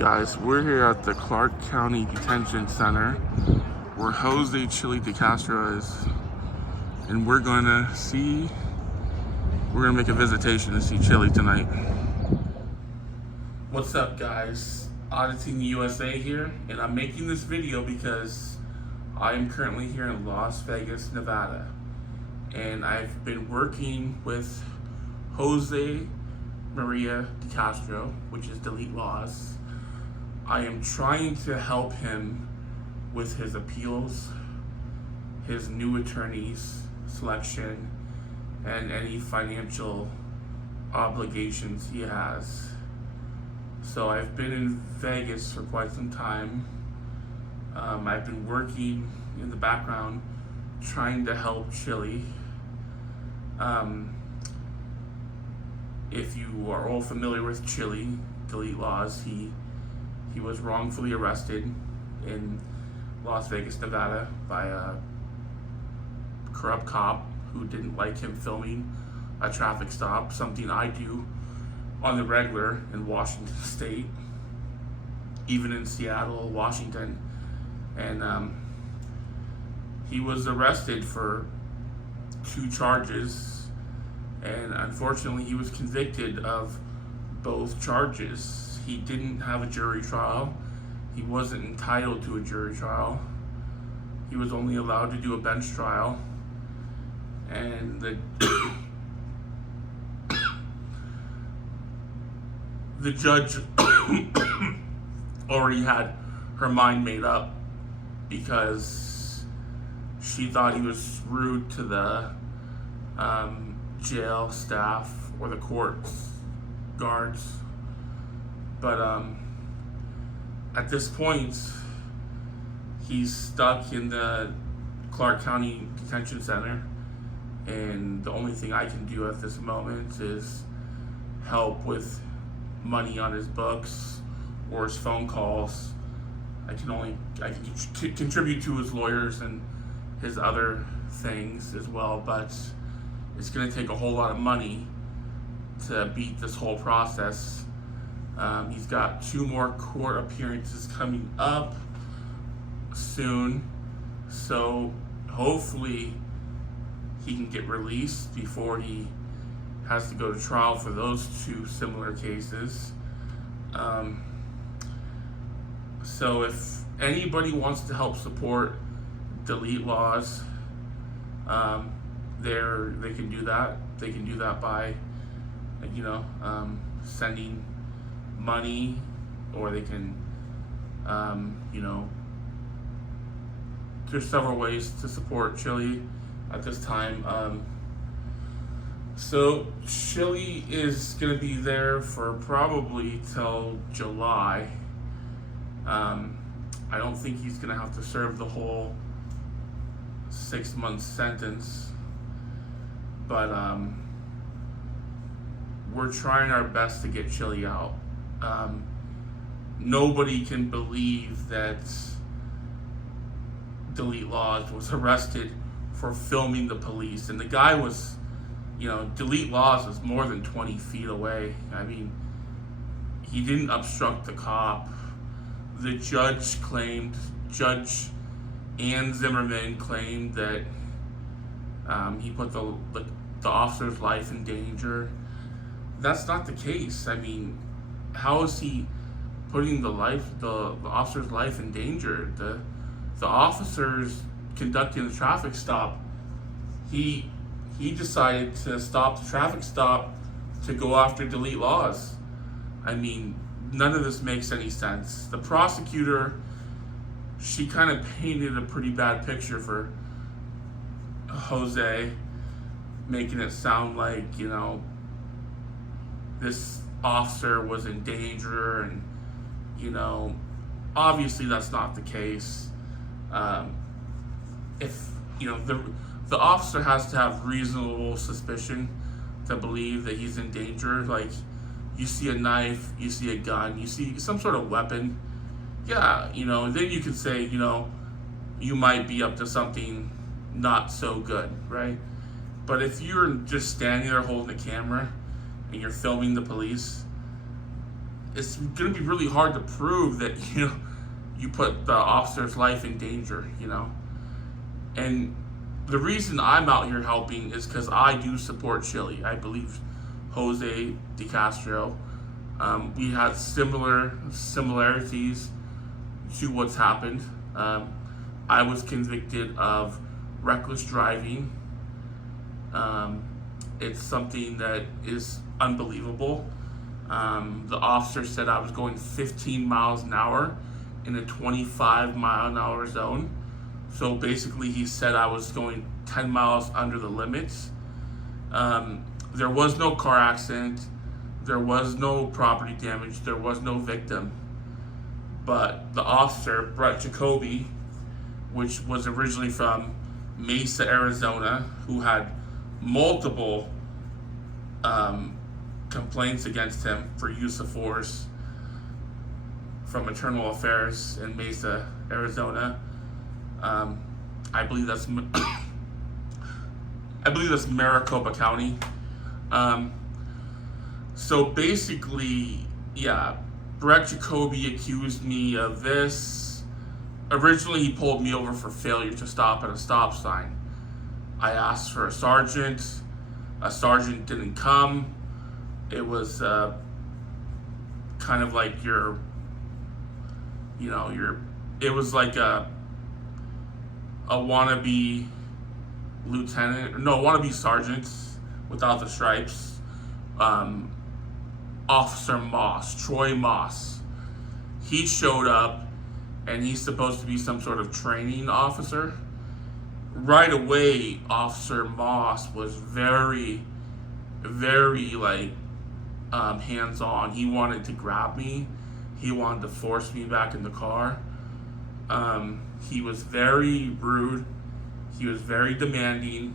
Guys, we're here at the Clark County Detention Center where Jose Chili Decastro is, and we're gonna make a visitation to see Chili tonight. What's up, guys? Auditing USA here, and I'm making this video because I am currently here in Las Vegas, Nevada, and I've been working with Jose Maria Decastro, which is Delete Lawz. I am trying to help him with his appeals, his new attorney's selection, and any financial obligations he has. So I've been in Vegas for quite some time. I've been working in the background trying to help Chili. If you are all familiar with Chili, Delete Lawz, he was wrongfully arrested in Las Vegas, Nevada by a corrupt cop who didn't like him filming a traffic stop, something I do on the regular in Washington State, even in Seattle, Washington. And he was arrested for 2 charges, and unfortunately he was convicted of both charges. He didn't have a jury trial. He wasn't entitled to a jury trial. He was only allowed to do a bench trial. And the judge already had her mind made up because she thought he was rude to the jail staff or the court guards. But at this point, he's stuck in the Clark County Detention Center, and the only thing I can do at this moment is help with money on his books or his phone calls. I can contribute to his lawyers and his other things as well, but it's going to take a whole lot of money to beat this whole process. He's got 2 more court appearances coming up soon, so hopefully he can get released before he has to go to trial for those 2 similar cases. So if anybody wants to help support Delete Lawz, they can do that. They can do that by, sending money, or they can, there's several ways to support Chili at this time. So Chili is going to be there for probably till July. I don't think he's going to have to serve the whole 6-month sentence, but we're trying our best to get Chili out. Nobody can believe that Delete Lawz was arrested for filming the police, and the guy was, Delete Lawz was more than 20 feet away. I mean, he didn't obstruct the cop. The Judge Ann Zimmerman claimed that he put the officer's life in danger. That's not the case. I mean, how is he putting the officer's life in danger? The officer's conducting the traffic stop. He decided to stop the traffic stop to go after Delete Lawz. I mean, none of this makes any sense. The prosecutor, she kind of painted a pretty bad picture for Jose, making it sound like, this officer was in danger, and obviously that's not the case. If the officer has to have reasonable suspicion to believe that he's in danger. Like, you see a knife, you see a gun, you see some sort of weapon, then you can say, you might be up to something not so good, right? But if you're just standing there holding a camera and you're filming the police, it's going to be really hard to prove that you put the officer's life in danger. And the reason I'm out here helping is because I do support Chile. I believe Jose Decastro. We had similarities to what's happened. I was convicted of reckless driving. It's something that is unbelievable. The officer said I was going 15 miles an hour in a 25-mile-an-hour zone. So basically, he said I was going 10 miles under the limits. There was no car accident. There was no property damage. There was no victim. But the officer, Brett Jacoby, which was originally from Mesa, Arizona, who had multiple complaints against him for use of force from Internal Affairs in Mesa, Arizona. I believe that's Maricopa County. So basically, yeah, Brett Jacoby accused me of this. Originally, he pulled me over for failure to stop at a stop sign. I asked for a sergeant. A sergeant didn't come. It was kind of like it was like a wannabe wannabe sergeant without the stripes. Officer Moss, Troy Moss. He showed up, and he's supposed to be some sort of training officer. Right away, Officer Moss was very, very hands-on. He wanted to grab me. He wanted to force me back in the car. He was very rude. He was very demanding.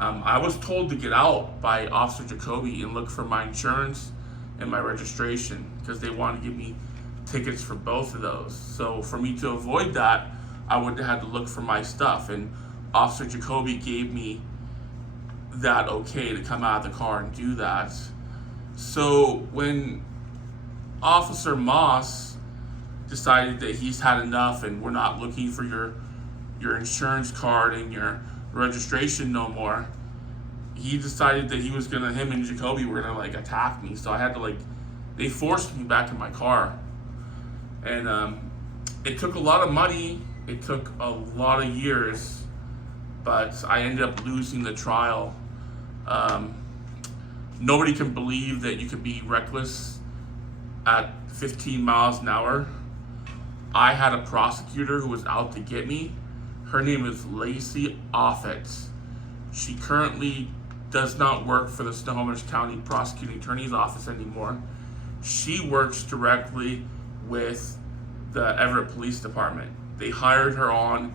I was told to get out by Officer Jacoby and look for my insurance and my registration because they wanted to give me tickets for both of those. So for me to avoid that, I would have had to look for my stuff. And Officer Jacoby gave me that okay to come out of the car and do that. So when Officer Moss decided that he's had enough and we're not looking for your insurance card and your registration no more, he decided that him and Jacoby were gonna attack me. So I had to they forced me back in my car. And it took a lot of money, it took a lot of years, but I ended up losing the trial. Nobody can believe that you can be reckless at 15 miles an hour. I had a prosecutor who was out to get me. Her name is Lacey Offit. She currently does not work for the Snohomish County Prosecuting Attorney's Office anymore. She works directly with the Everett Police Department. They hired her on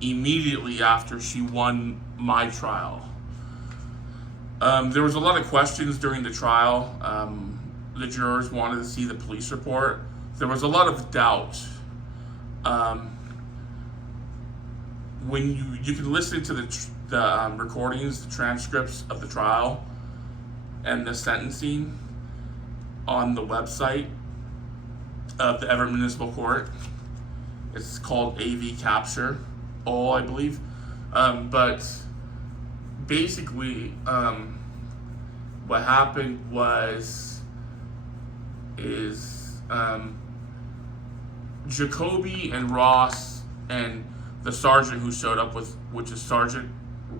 immediately after she won my trial. There was a lot of questions during the trial. The jurors wanted to see the police report. There was a lot of doubt. When you can listen to the recordings, the transcripts of the trial, and the sentencing on the website of the Everett Municipal Court. It's called AV Capture, I believe. But basically, what happened is Jacoby and Ross and the sergeant who showed up which is Sergeant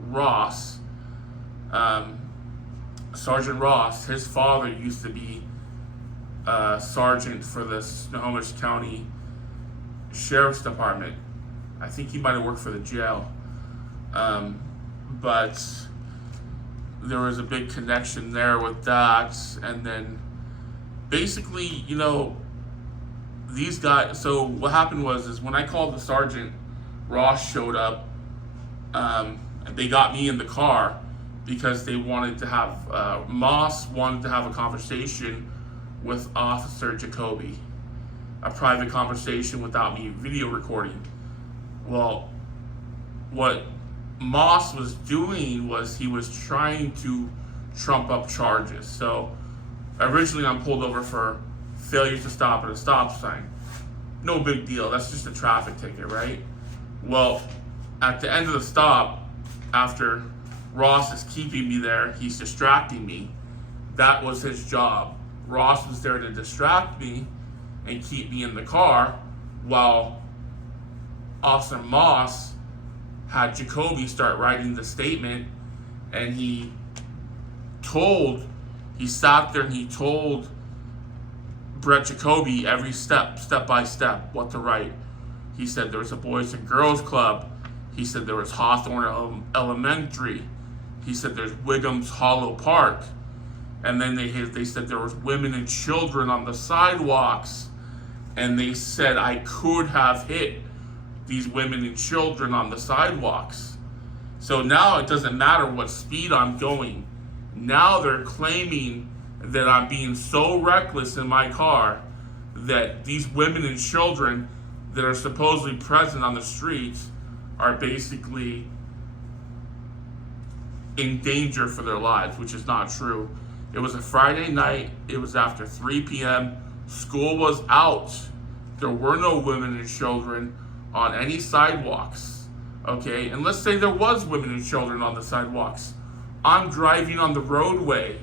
Ross. Sergeant Ross, his father used to be sergeant for the Snohomish County Sheriff's Department. I think he might have worked for the jail. But there was a big connection there with that. And then basically, these guys, so what happened is when I called the sergeant, Ross showed up, and they got me in the car because they wanted to have, Moss wanted to have a conversation with Officer Jacoby, a private conversation without me video recording. Well, what Moss was doing was he was trying to trump up charges. So originally I'm pulled over for failure to stop at a stop sign. No big deal. That's just a traffic ticket, right? Well, at the end of the stop, after Ross is keeping me there, he's distracting me. That was his job. Ross was there to distract me and keep me in the car while Officer Moss had Jacoby start writing the statement, and he sat there and he told Brett Jacoby every step by step, what to write. He said there was a Boys and Girls Club. He said there was Hawthorne Elementary. He said there's Wiggum's Hollow Park. And then they said there was women and children on the sidewalks. And they said I could have hit these women and children on the sidewalks. So now it doesn't matter what speed I'm going. Now they're claiming that I'm being so reckless in my car that these women and children that are supposedly present on the streets are basically in danger for their lives, which is not true. It was a Friday night. It was after 3 p.m. School was out. There were no women and children on any sidewalks, okay? And let's say there was women and children on the sidewalks. I'm driving on the roadway.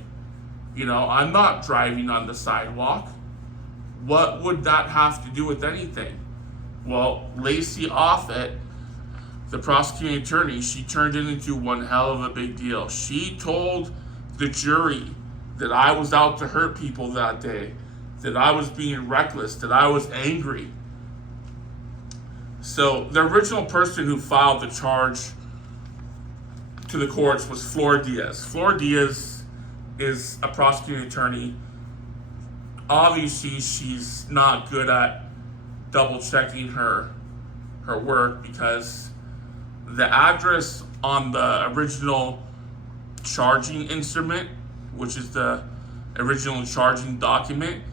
You know, I'm not driving on the sidewalk. What would that have to do with anything? Well, Lacey Offit, the prosecuting attorney, she turned it into one hell of a big deal. She told the jury that I was out to hurt people that day, that I was being reckless, that I was angry. So the original person who filed the charge to the courts was Flor Diaz. Flor Diaz is a prosecuting attorney. Obviously, she's not good at double checking her work, because the address on the original charging instrument, which is the original charging document,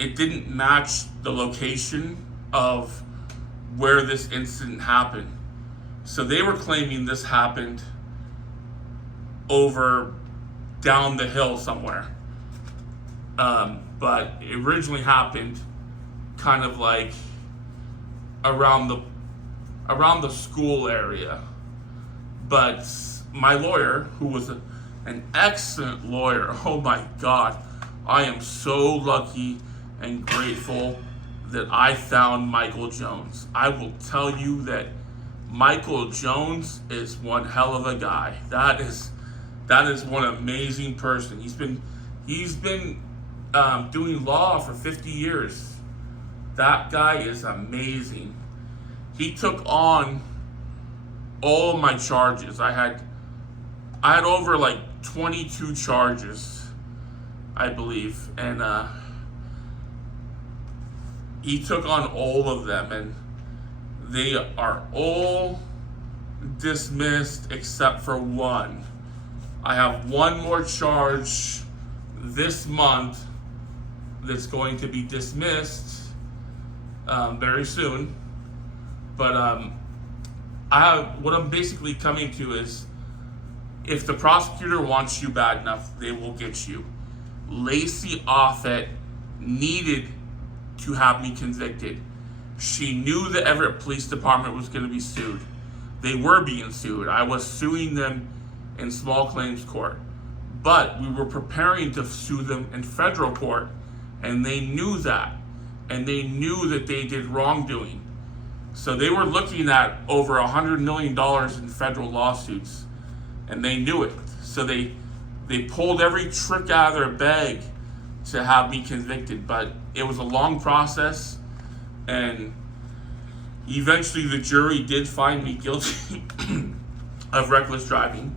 it didn't match the location of where this incident happened. So they were claiming this happened over down the hill somewhere. But it originally happened kind of like around the school area. But my lawyer, who was an excellent lawyer, oh my God, I am so lucky and grateful that I found Michael Jones. I will tell you that Michael Jones is one hell of a guy. That is one amazing person. He's been doing law for 50 years. That guy is amazing. He took on all of my charges. I had over like 22 charges, I believe, and he took on all of them, and they are all dismissed except for one. I have one more charge this month that's going to be dismissed very soon. But what I'm basically coming to is, if the prosecutor wants you bad enough, they will get you. Lacey Offit needed to have me convicted. She knew the Everett Police Department was going to be sued. They were being sued. I was suing them in small claims court. But we were preparing to sue them in federal court, and they knew that. And they knew that they did wrongdoing. So they were looking at over $100 million in federal lawsuits, and they knew it. So they pulled every trick out of their bag to have me convicted. But it was a long process, and eventually the jury did find me guilty of reckless driving.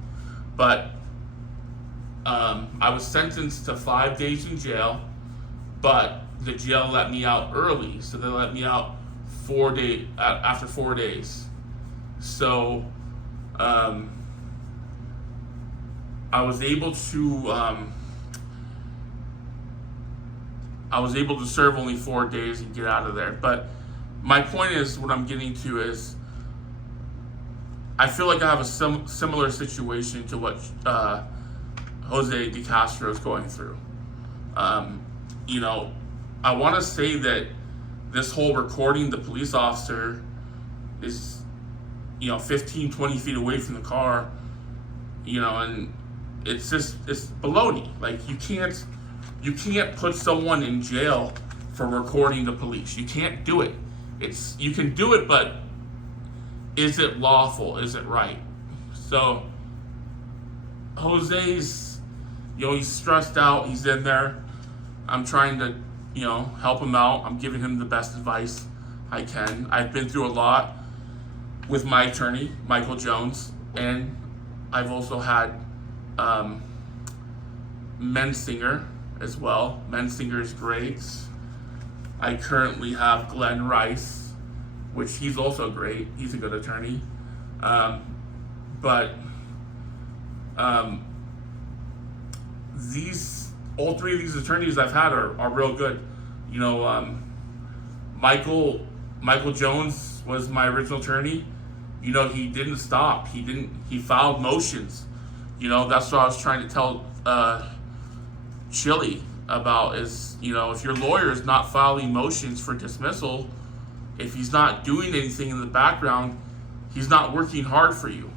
But I was sentenced to 5 days in jail, but the jail let me out early, so they let me out after 4 days. So I was able to serve only 4 days and get out of there. But my point is, what I'm getting to is, I feel like I have a similar situation to what Jose Decastro is going through. I want to say that this whole recording the police officer is, 15, 20 feet away from the car, and it's baloney. Like, you can't put someone in jail for recording the police. You can't do it. You can do it, but is it lawful? Is it right? So Jose's, he's stressed out. He's in there. I'm trying to, help him out. I'm giving him the best advice I can. I've been through a lot with my attorney, Michael Jones, and I've also had Mensinger as well. Mensinger is great. I currently have Glenn Rice, which he's also great. He's a good attorney. But all three of these attorneys I've had are real good. Michael Jones was my original attorney. He didn't stop. He filed motions. That's what I was trying to tell Chili about is, if your lawyer is not filing motions for dismissal, if he's not doing anything in the background, he's not working hard for you.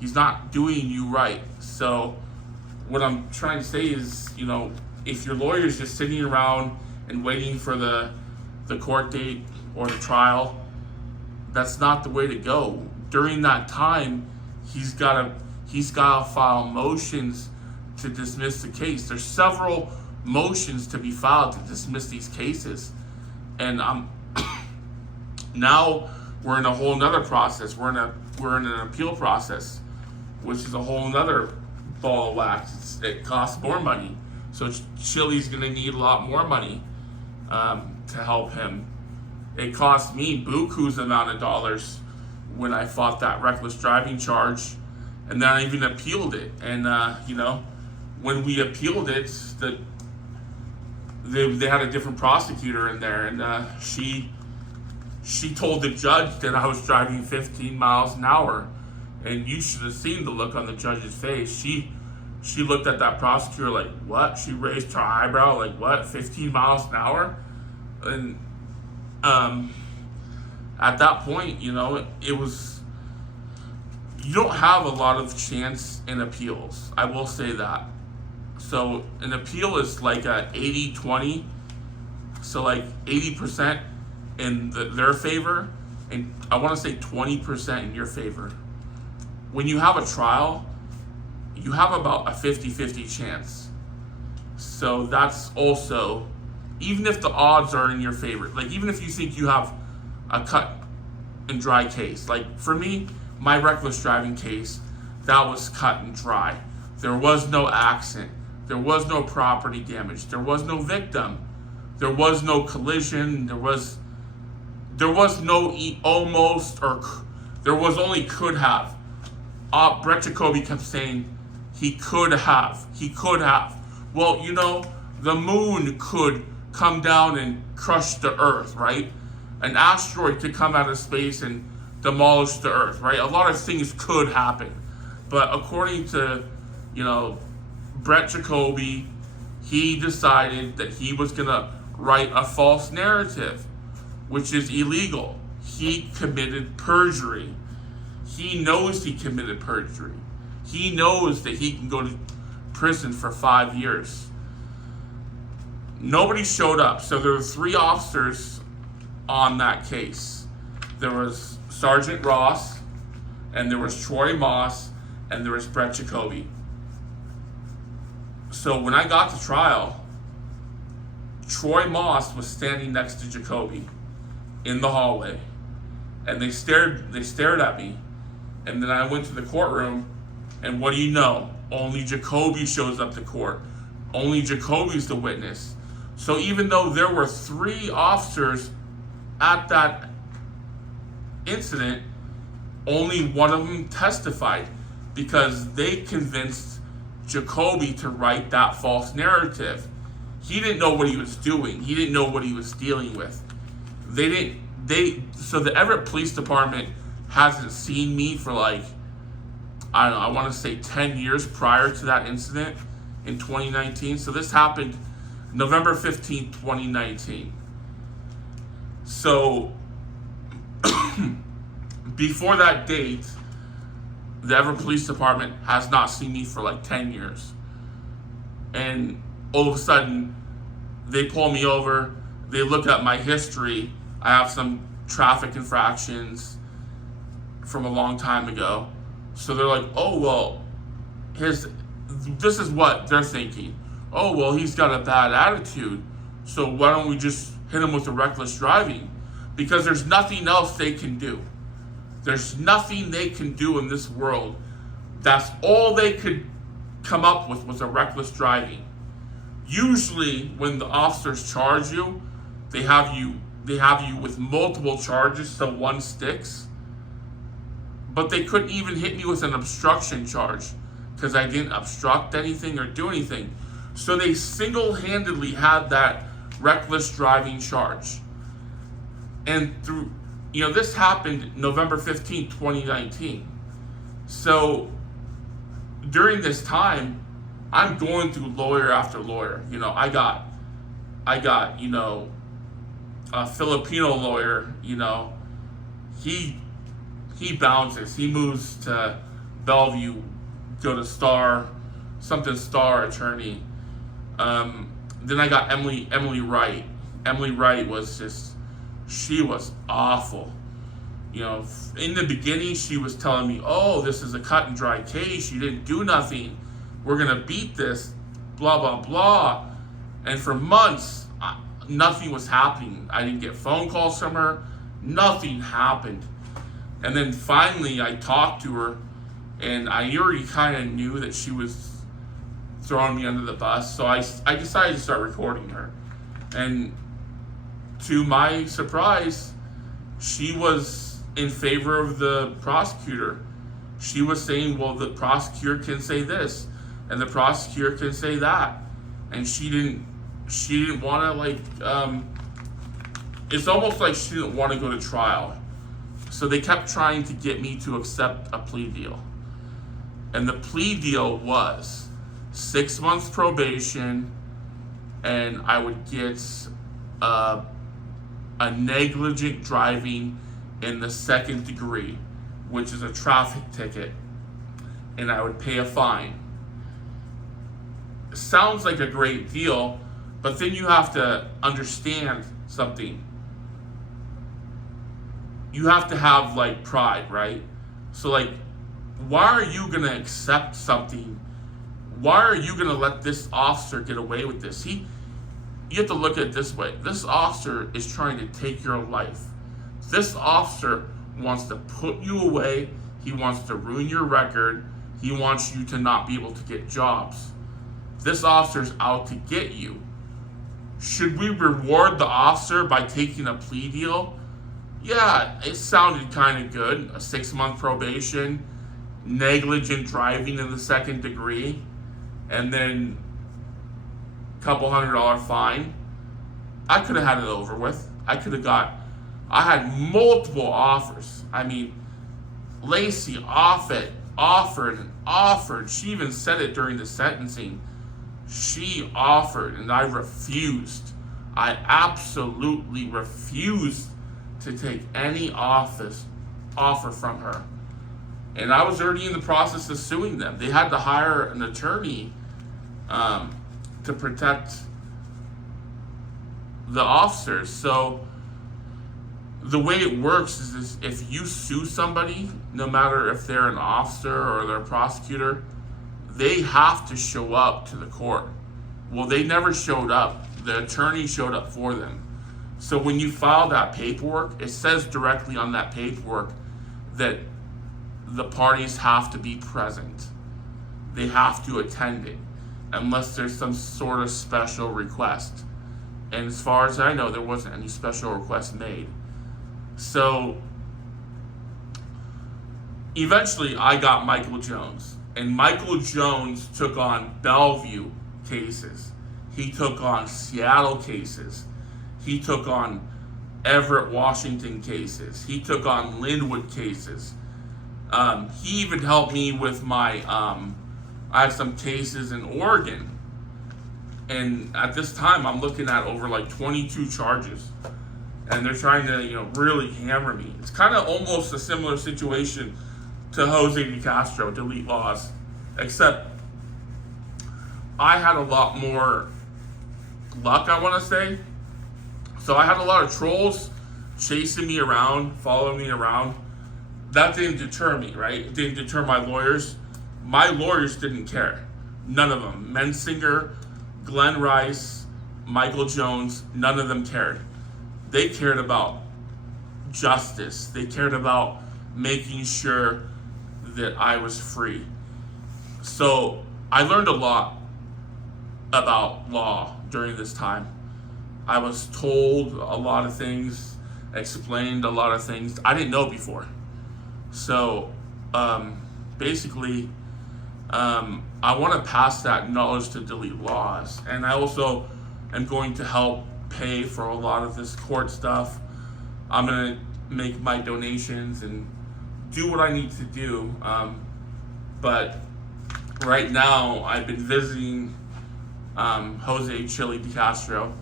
He's not doing you right. So what I'm trying to say is, if your lawyer is just sitting around and waiting for the court date or the trial, that's not the way to go. During that time, he's got to file motions to dismiss the case. There's several motions to be filed to dismiss these cases, and now we're in a whole nother process. We're in an appeal process, which is a whole nother ball of wax. It costs more money, so Chili's going to need a lot more money to help him. It cost me buku's amount of dollars when I fought that reckless driving charge, and then I even appealed it. And when we appealed it, they had a different prosecutor in there, and she told the judge that I was driving 15 miles an hour, and you should have seen the look on the judge's face. She looked at that prosecutor like, what? She raised her eyebrow like, what? 15 miles an hour? And at that point, it was, you don't have a lot of chance in appeals. I will say that. So an appeal is like a 80-20. So like 80% in their favor, and I want to say 20% in your favor. When you have a trial, you have about a 50-50 chance. So that's also, even if the odds are in your favor, like even if you think you have a cut and dry case, like for me, my reckless driving case, that was cut and dry. There was no accident. There was no property damage. There was no victim. There was no collision. There was no almost, or there was only could have. Brett Jacoby kept saying he could have. Well, the moon could come down and crush the earth, right? An asteroid could come out of space and demolish the earth, right? A lot of things could happen. But according to, Brett Jacoby, he decided that he was going to write a false narrative, which is illegal. He committed perjury. He knows he committed perjury. He knows that he can go to prison for 5 years. Nobody showed up. So there were 3 officers on that case. There was Sergeant Ross, and there was Troy Moss, and there was Brett Jacoby. So when I got to trial, Troy Moss was standing next to Jacoby in the hallway, and they stared at me. And then I went to the courtroom, and what do you know? Only Jacoby shows up to court. Only Jacoby's the witness. So even though there were 3 officers at that incident, only one of them testified because they convinced Jacoby to write that false narrative. He didn't know what he was doing. He didn't know what he was dealing with. So the Everett Police Department hasn't seen me for like, I don't know, I want to say 10 years prior to that incident in 2019. So this happened November 15th, 2019. So, before that date, the Everett Police Department has not seen me for like 10 years. And all of a sudden, they pull me over, they look at my history. I have some traffic infractions from a long time ago. So they're like, oh, well, this is what they're thinking. Oh, well, he's got a bad attitude, so why don't we just hit him with the reckless driving? Because there's nothing else they can do. There's nothing they can do in this world. That's all they could come up with was a reckless driving. Usually, when the officers charge you, they have you with multiple charges, so one sticks. But they couldn't even hit me with an obstruction charge because I didn't obstruct anything or do anything. So they single-handedly had that reckless driving charge. And this happened November 15th, 2019. So during this time, I'm going through lawyer after lawyer. I got a Filipino lawyer. He bounces. He moves to Bellevue, go to Star attorney. Then I got Emily Wright. Emily Wright she was awful. In the beginning, she was telling me, oh, this is a cut and dry case. You didn't do nothing. We're going to beat this, blah, blah, blah. And for months, nothing was happening. I didn't get phone calls from her. Nothing happened. And then finally, I talked to her, and I already kind of knew that she was throwing me under the bus. So I decided to start recording her. And to my surprise, she was in favor of the prosecutor. She was saying, well, the prosecutor can say this, and the prosecutor can say that. And she didn't want to, it's almost like she didn't want to go to trial. So they kept trying to get me to accept a plea deal. And the plea deal was 6 months probation, and I would get a negligent driving in the second degree, which is a traffic ticket, and I would pay a fine. Sounds like a great deal, but then you have to understand something. You have to have pride, right? So why are you gonna accept something? Why are you gonna let this officer get away with this? You have to look at it this way. This officer is trying to take your life. This officer wants to put you away. He wants to ruin your record. He wants you to not be able to get jobs. This officer's out to get you. Should we reward the officer by taking a plea deal? Yeah, it sounded kind of good. A 6 month probation, negligent driving in the second degree, and then couple $100 fine. I could have had it over with. I had multiple offers. I mean, Lacey offered and offered. She even said it during the sentencing. She offered, and I refused. I absolutely refused to take any offer from her. And I was already in the process of suing them. They had to hire an attorney to protect the officers. So the way it works is if you sue somebody, no matter if they're an officer or they're a prosecutor, they have to show up to the court. Well, they never showed up. The attorney showed up for them. So when you file that paperwork, it says directly on that paperwork that the parties have to be present. They have to attend it, unless there's some sort of special request. And as far as I know, there wasn't any special request made. So eventually I got Michael Jones. And Michael Jones took on Bellevue cases. He took on Seattle cases. He took on Everett, Washington cases. He took on Linwood cases. He even helped me with my, I have some cases in Oregon. And at this time, I'm looking at over like 22 charges, and they're trying to, really hammer me. It's kind of almost a similar situation to Jose Decastro, delete Lawz, except I had a lot more luck, I want to say. So I had a lot of trolls chasing me around, following me around. That didn't deter me, right? It didn't deter my lawyers. My lawyers didn't care. None of them. Mensinger, Glenn Rice, Michael Jones, none of them cared. They cared about justice. They cared about making sure that I was free. So I learned a lot about law during this time. I was told a lot of things, explained a lot of things I didn't know before. So basically, I want to pass that knowledge to delete Lawz. And I also am going to help pay for a lot of this court stuff. I'm going to make my donations and do what I need to do. But right now, I've been visiting Jose Chili Decastro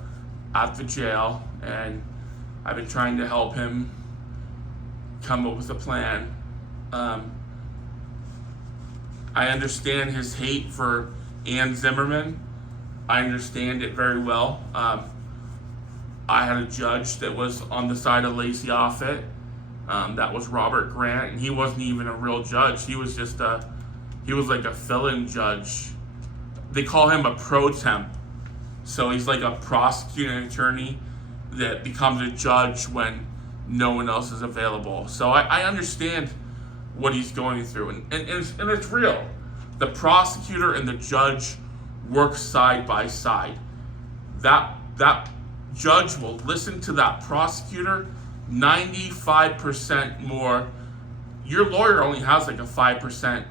at the jail, and I've been trying to help him come up with a plan. I understand his hate for Ann Zimmerman. I understand it very well. I had a judge that was on the side of Lacey Offit. That was Robert Grant, and he wasn't even a real judge. He was just he was like a fill-in judge. They call him a pro temp. So he's like a prosecuting attorney that becomes a judge when no one else is available. So I understand what he's going through, and it's real. The prosecutor and the judge work side by side. That judge will listen to that prosecutor 95% more. Your lawyer only has like a 5%,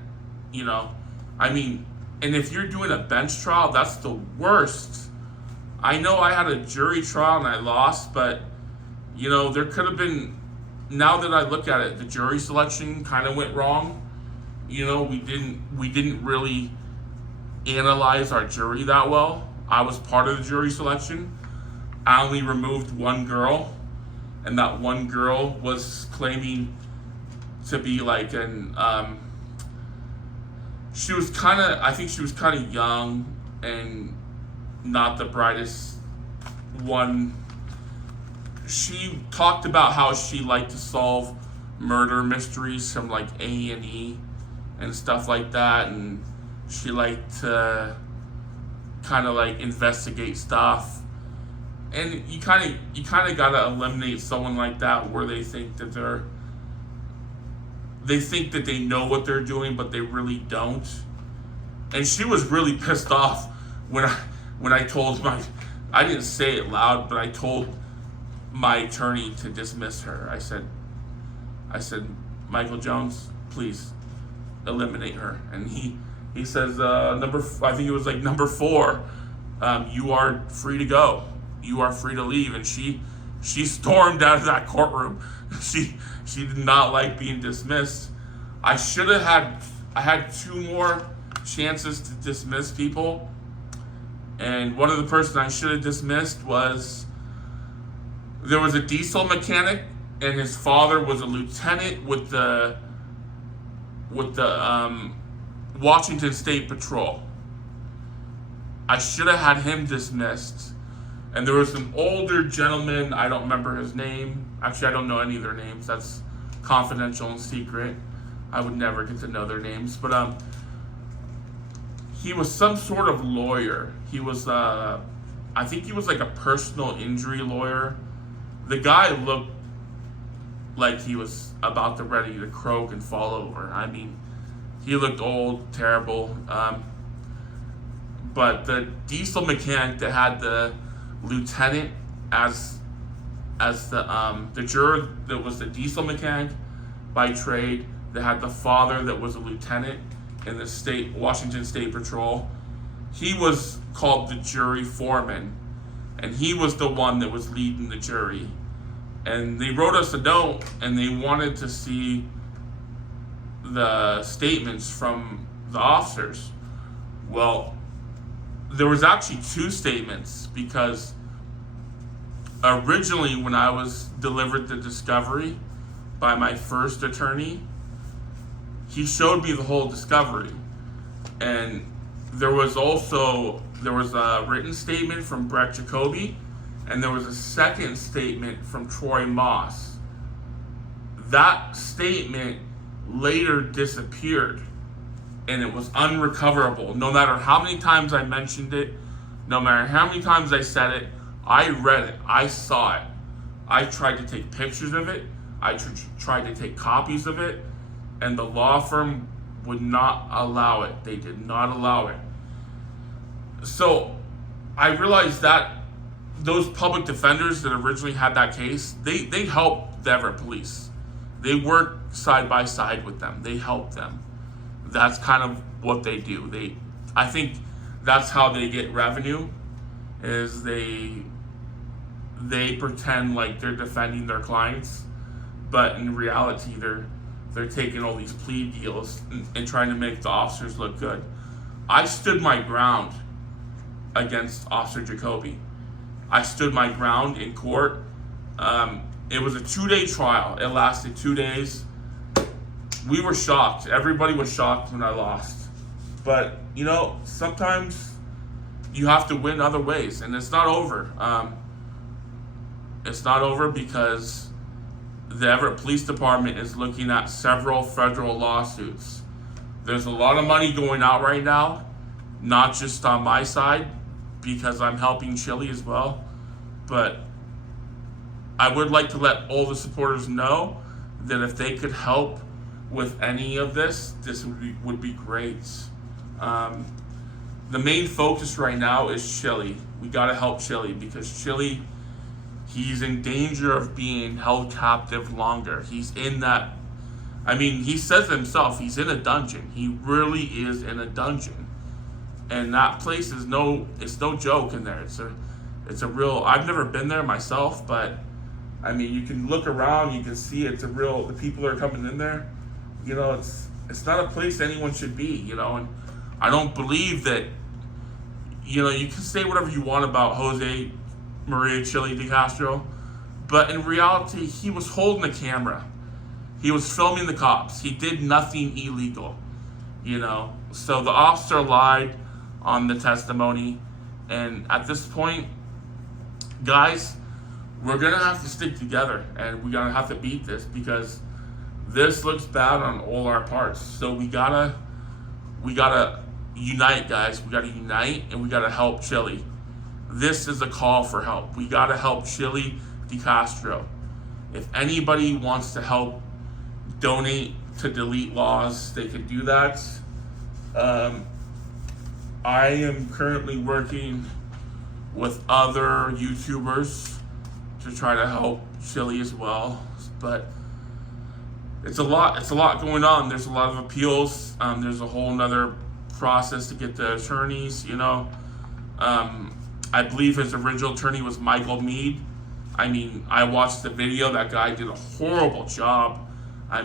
and if you're doing a bench trial, that's the worst. I know I had a jury trial and I lost, but there could have been, now that I look at it, the jury selection kind of went wrong. We didn't really analyze our jury that well. I was part of the jury selection. I only removed one girl, and that one girl was claiming to be like I think she was kind of young and not the brightest one. She talked about how she liked to solve murder mysteries from like A&E and stuff like that, and she liked to kind of like investigate stuff. And you kind of gotta eliminate someone like that where they think that they know what they're doing, but they really don't. And she was really pissed off when I told I didn't say it loud, but I told my attorney to dismiss her. I said, Michael Jones, please eliminate her. And he says, I think it was like number 4, you are free to go. You are free to leave. And she stormed out of that courtroom. She did not like being dismissed. I had 2 more chances to dismiss people. And one of the person I should have dismissed there was a diesel mechanic, and his father was a lieutenant with the Washington State Patrol. I should have had him dismissed. And there was an older gentleman, I don't remember his name. Actually, I don't know any of their names. That's confidential and secret. I would never get to know their names. But he was some sort of lawyer. He was, I think he was like a personal injury lawyer. The guy looked like he was about to ready to croak and fall over. I mean, he looked old, terrible. But the diesel mechanic that had the lieutenant as the juror that was the diesel mechanic by trade, that had the father that was a lieutenant in the Washington State Patrol, he was called the jury foreman, and he was the one that was leading the jury. And they wrote us a note, and they wanted to see the statements from the officers. Well, there was actually two statements, because originally when I was delivered the discovery by my first attorney, he showed me the whole discovery. And there was a written statement from Brett Jacoby, and there was a second statement from Troy Moss. That statement later disappeared, and it was unrecoverable. No matter how many times I mentioned it, no matter how many times I said it, I read it, I saw it. I tried to take pictures of it, I tried to take copies of it, and the law firm would not allow it. They did not allow it. So I realized that those public defenders that originally had that case, they helped the Everett police. They work side by side with them. They help them. That's kind of what they do. I think that's how they get revenue, is they pretend like they're defending their clients, but in reality they're taking all these plea deals and trying to make the officers look good. I stood my ground against Officer Jacoby. I stood my ground in court. It was a 2-day trial. It lasted 2 days. We were shocked. Everybody was shocked when I lost. But, sometimes you have to win other ways, and it's not over. It's not over because the Everett Police Department is looking at several federal lawsuits. There's a lot of money going out right now, not just on my side, because I'm helping Chili as well, but I would like to let all the supporters know that if they could help with any of this would be great. The main focus right now is Chili. We got to help Chili, because Chili, he's in danger of being held captive longer. He's in that, he says himself, he's in a dungeon. He really is in a dungeon. And that place is it's no joke in there. It's a real, I've never been there myself, but you can look around, you can see the people that are coming in there, it's not a place anyone should be, and I don't believe that, you can say whatever you want about Jose Maria Chili Decastro, but in reality, he was holding a camera. He was filming the cops. He did nothing illegal, So the officer lied on the testimony, and at this point, guys, we're gonna have to stick together, and we're gonna have to beat this, because this looks bad on all our parts. So we gotta unite, guys. We gotta unite, and we gotta help Chili. This is a call for help. We gotta help Chili Decastro. If anybody wants to help donate to delete Lawz, they can do that. I am currently working with other YouTubers to try to help Chili as well, but it's a lot going on. There's a lot of appeals. There's a whole nother process to get the attorneys, I believe his original attorney was Michael Mead. I watched the video. That guy did a horrible job.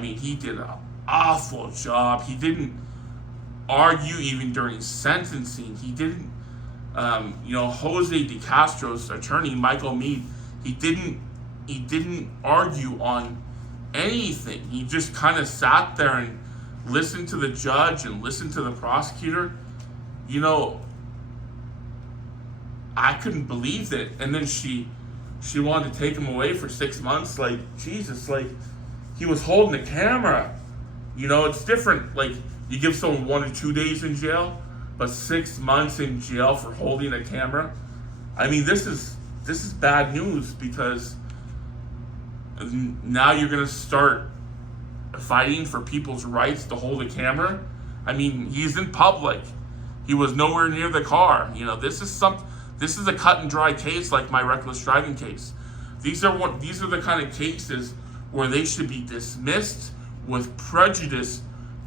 He did an awful job. He didn't argue even during sentencing. He didn't, Jose Decastro's attorney, Michael Mead, he didn't argue on anything. He just kind of sat there and listened to the judge and listened to the prosecutor. I couldn't believe that. And then she wanted to take him away for 6 months. Like, Jesus, he was holding the camera. It's different. You give someone 1 or 2 days in jail, but 6 months in jail for holding a camera. This is bad news, because now you're gonna start fighting for people's rights to hold a camera. He's in public. He was nowhere near the car. This is a cut and dry case, like my reckless driving case. These are the kind of cases where they should be dismissed with prejudice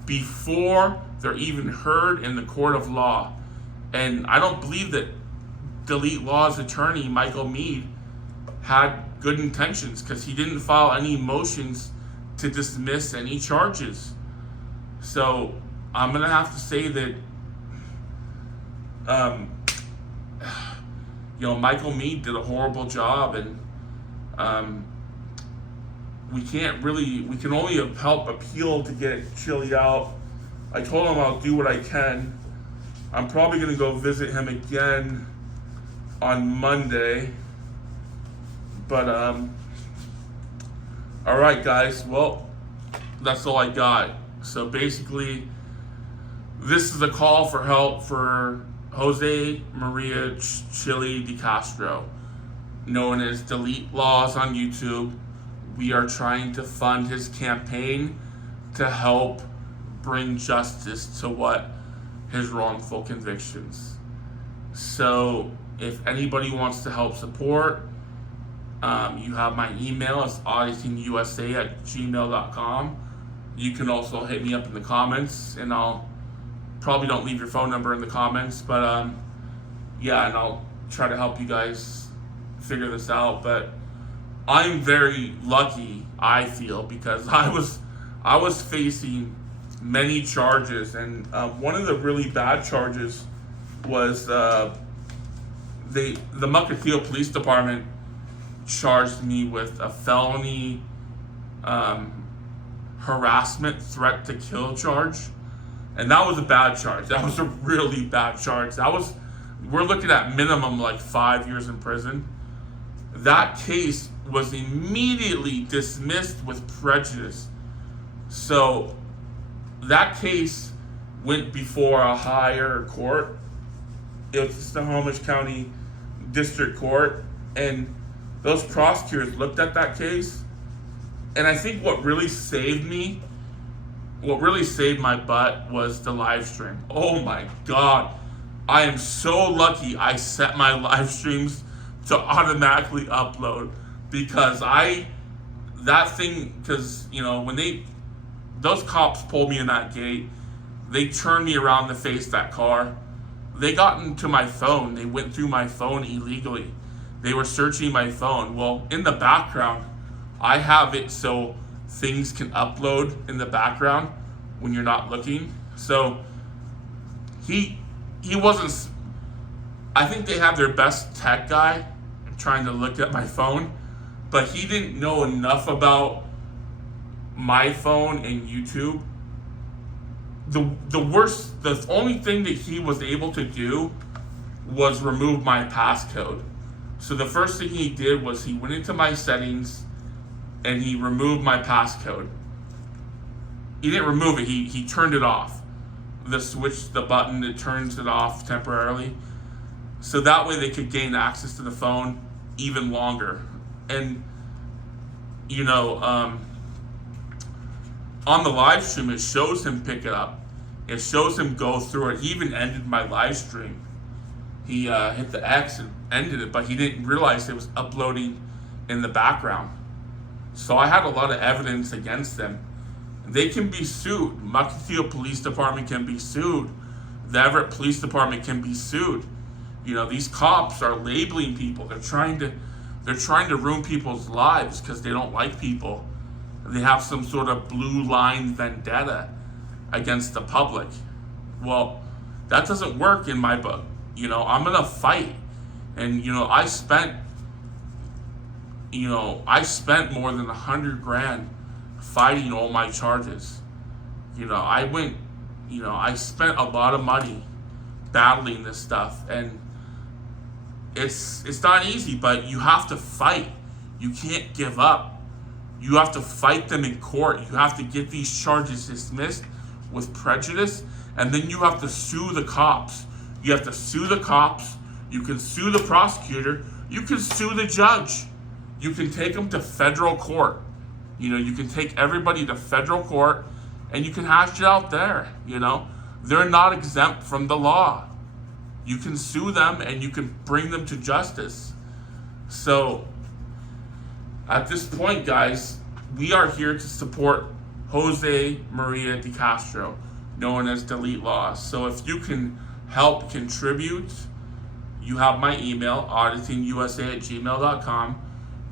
before they're even heard in the court of law. And I don't believe that Delete Law's attorney, Michael Mead, had good intentions, because he didn't file any motions to dismiss any charges. So I'm gonna have to say that Michael Meade did a horrible job, and we can only help appeal to get Chili out. I told him I'll do what I can. I'm probably going to go visit him again on Monday. But, all right, guys. Well, that's all I got. So basically, this is a call for help for Jose Maria Chili Decastro, known as Delete Lawz on YouTube. We are trying to fund his campaign to help bring justice to what his wrongful convictions. So if anybody wants to help support, you have my email. It's auditingusa@gmail.com. You can also hit me up in the comments, and I'll probably don't leave your phone number in the comments, but yeah, and I'll try to help you guys figure this out. But I'm very lucky, I feel, because I was facing many charges, and one of the really bad charges was the Mukilteo Police Department charged me with a felony harassment, threat to kill charge, and that was a bad charge. That was a really bad charge. We're looking at minimum like 5 years in prison. That case was immediately dismissed with prejudice. So that case went before a higher court. It was the Snohomish County District Court, and those prosecutors looked at that case, and I think what really saved my butt was the live stream. Oh my God. I am so lucky I set my live streams to automatically upload, because when those cops pulled me in that gate, they turned me around to face that car. They got into my phone. They went through my phone illegally. They were searching my phone. Well, in the background, I have it so things can upload in the background when you're not looking. So he wasn't, I think they have their best tech guy trying to look at my phone, but he didn't know enough about my phone and YouTube. The only thing that he was able to do was remove my passcode. So the first thing he did was he went into my settings and he removed my passcode. He didn't remove it, he turned it off. The button that turns it off temporarily. So that way they could gain access to the phone even longer. And, on the live stream, it shows him pick it up. It shows him go through it. He even ended my live stream. He hit the X and ended it, but he didn't realize it was uploading in the background. So I had a lot of evidence against them. They can be sued. Mukilteo Police Department can be sued. The Everett Police Department can be sued. These cops are labeling people. They're trying to ruin people's lives because they don't like people. They have some sort of blue line vendetta against the public. Well, that doesn't work in my book. I'm gonna fight. And I spent more than $100,000 fighting all my charges. I spent a lot of money battling this stuff, and it's not easy, but you have to fight. You can't give up. You have to fight them in court. You have to get these charges dismissed with prejudice, and then you have to sue the cops. You have to sue the cops. You can sue the prosecutor. You can sue the judge. You can take them to federal court. You can take everybody to federal court, and you can hash it out there. They're not exempt from the law. You can sue them, and you can bring them to justice. So at this point, guys, we are here to support Jose Maria Decastro, known as Delete Lawz. So if you can help contribute, you have my email, auditingusa@gmail.com.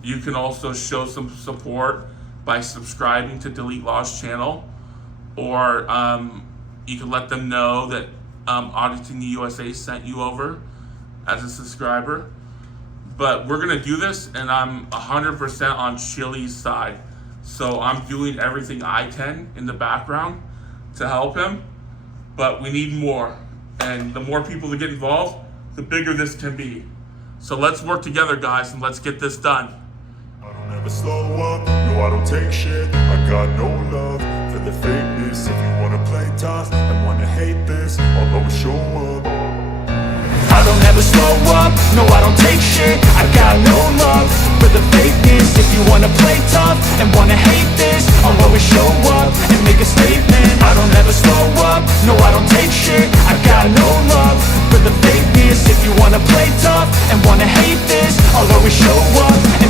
You can also show some support by subscribing to Delete Lawz channel, or you can let them know that Auditing USA sent you over as a subscriber. But we're gonna do this, and I'm 100% on Chili's side. So I'm doing everything I can in the background to help him. But we need more, and the more people that get involved, the bigger this can be. So let's work together, guys, and let's get this done. I don't ever slow up, no I don't take shit. I got no love for the fakeness. If you wanna play tough and wanna hate this, I'll always show up. I don't ever slow up, no I don't take shit. I got no love for the fakeness. If you wanna play tough and wanna hate this, I'll always show up and make a statement. I don't ever slow up, no I don't take shit. I got no love for the fakeness. If you wanna play tough and wanna hate this, I'll always show up